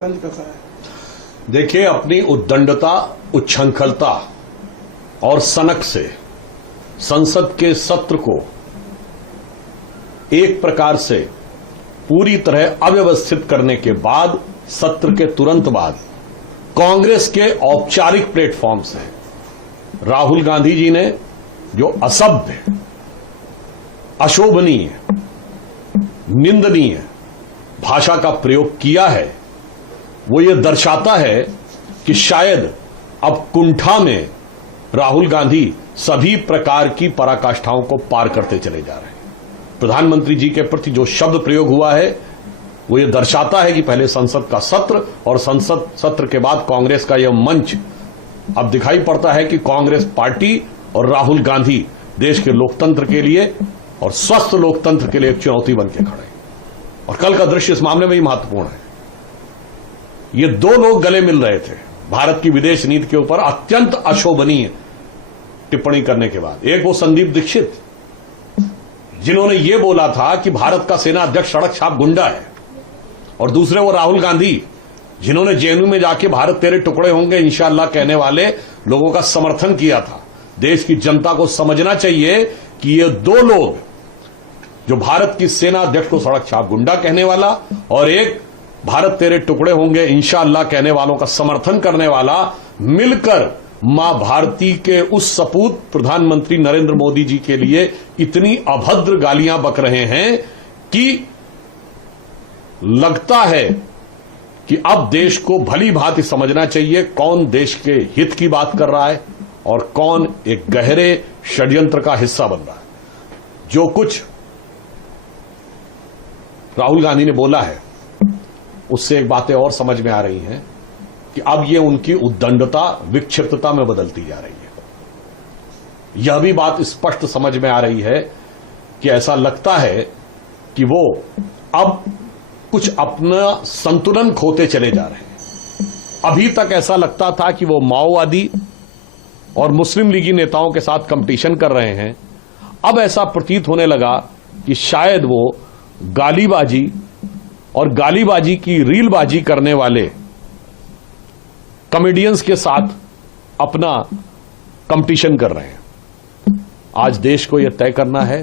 कैसा है? देखिए, अपनी उद्दंडता, उच्छृंखलता और सनक से संसद के सत्र को एक प्रकार से पूरी तरह अव्यवस्थित करने के बाद, सत्र के तुरंत बाद कांग्रेस के औपचारिक प्लेटफॉर्म से राहुल गांधी जी ने जो असभ्य, अशोभनीय, निंदनीय भाषा का प्रयोग किया है, वो ये दर्शाता है कि शायद अब कुंठा में राहुल गांधी सभी प्रकार की पराकाष्ठाओं को पार करते चले जा रहे हैं। प्रधानमंत्री जी के प्रति जो शब्द प्रयोग हुआ है, वो ये दर्शाता है कि पहले संसद का सत्र और संसद सत्र के बाद कांग्रेस का यह मंच, अब दिखाई पड़ता है कि कांग्रेस पार्टी और राहुल गांधी देश के लोकतंत्र के लिए और स्वस्थ लोकतंत्र के लिए एक चुनौती बन के खड़े। और कल का दृश्य इस मामले में ही महत्वपूर्ण है। ये दो लोग गले मिल रहे थे भारत की विदेश नीति के ऊपर अत्यंत अशोभनीय टिप्पणी करने के बाद। एक वो संदीप दीक्षित, जिन्होंने ये बोला था कि भारत का सेना अध्यक्ष सड़क छाप गुंडा है, और दूसरे वो राहुल गांधी, जिन्होंने जेएनयू में जाके भारत तेरे टुकड़े होंगे इंशाअल्लाह कहने वाले लोगों का समर्थन किया था। देश की जनता को समझना चाहिए कि ये दो लोग, जो भारत की सेना अध्यक्ष को सड़क छाप गुंडा कहने वाला और एक भारत तेरे टुकड़े होंगे इंशाअल्लाह कहने वालों का समर्थन करने वाला, मिलकर मां भारती के उस सपूत प्रधानमंत्री नरेंद्र मोदी जी के लिए इतनी अभद्र गालियां बक रहे हैं कि लगता है कि अब देश को भली भांति समझना चाहिए कौन देश के हित की बात कर रहा है और कौन एक गहरे षड्यंत्र का हिस्सा बन रहा है। जो कुछ राहुल गांधी ने बोला है, उससे एक बातें और समझ में आ रही हैं कि अब ये उनकी उद्दंडता विक्षिप्तता में बदलती जा रही है। यह भी बात स्पष्ट समझ में आ रही है कि ऐसा लगता है कि वो अब कुछ अपना संतुलन खोते चले जा रहे हैं। अभी तक ऐसा लगता था कि वो माओवादी और मुस्लिम लीगी नेताओं के साथ कंपटीशन कर रहे हैं। अब ऐसा प्रतीत होने लगा कि शायद वो गालीबाजी और गालीबाजी की रीलबाजी करने वाले कॉमेडियंस के साथ अपना कंपटीशन कर रहे हैं। आज देश को यह तय करना है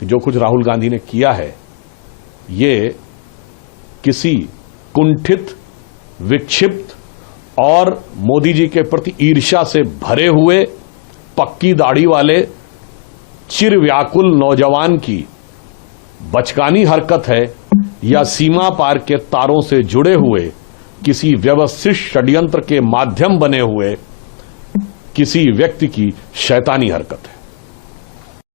कि जो कुछ राहुल गांधी ने किया है, ये किसी कुंठित, विक्षिप्त और मोदी जी के प्रति ईर्ष्या से भरे हुए पक्की दाढ़ी वाले चिर व्याकुल नौजवान की बचकानी हरकत है, या सीमा पार के तारों से जुड़े हुए किसी व्यवस्थित षड्यंत्र के माध्यम बने हुए किसी व्यक्ति की शैतानी हरकत है।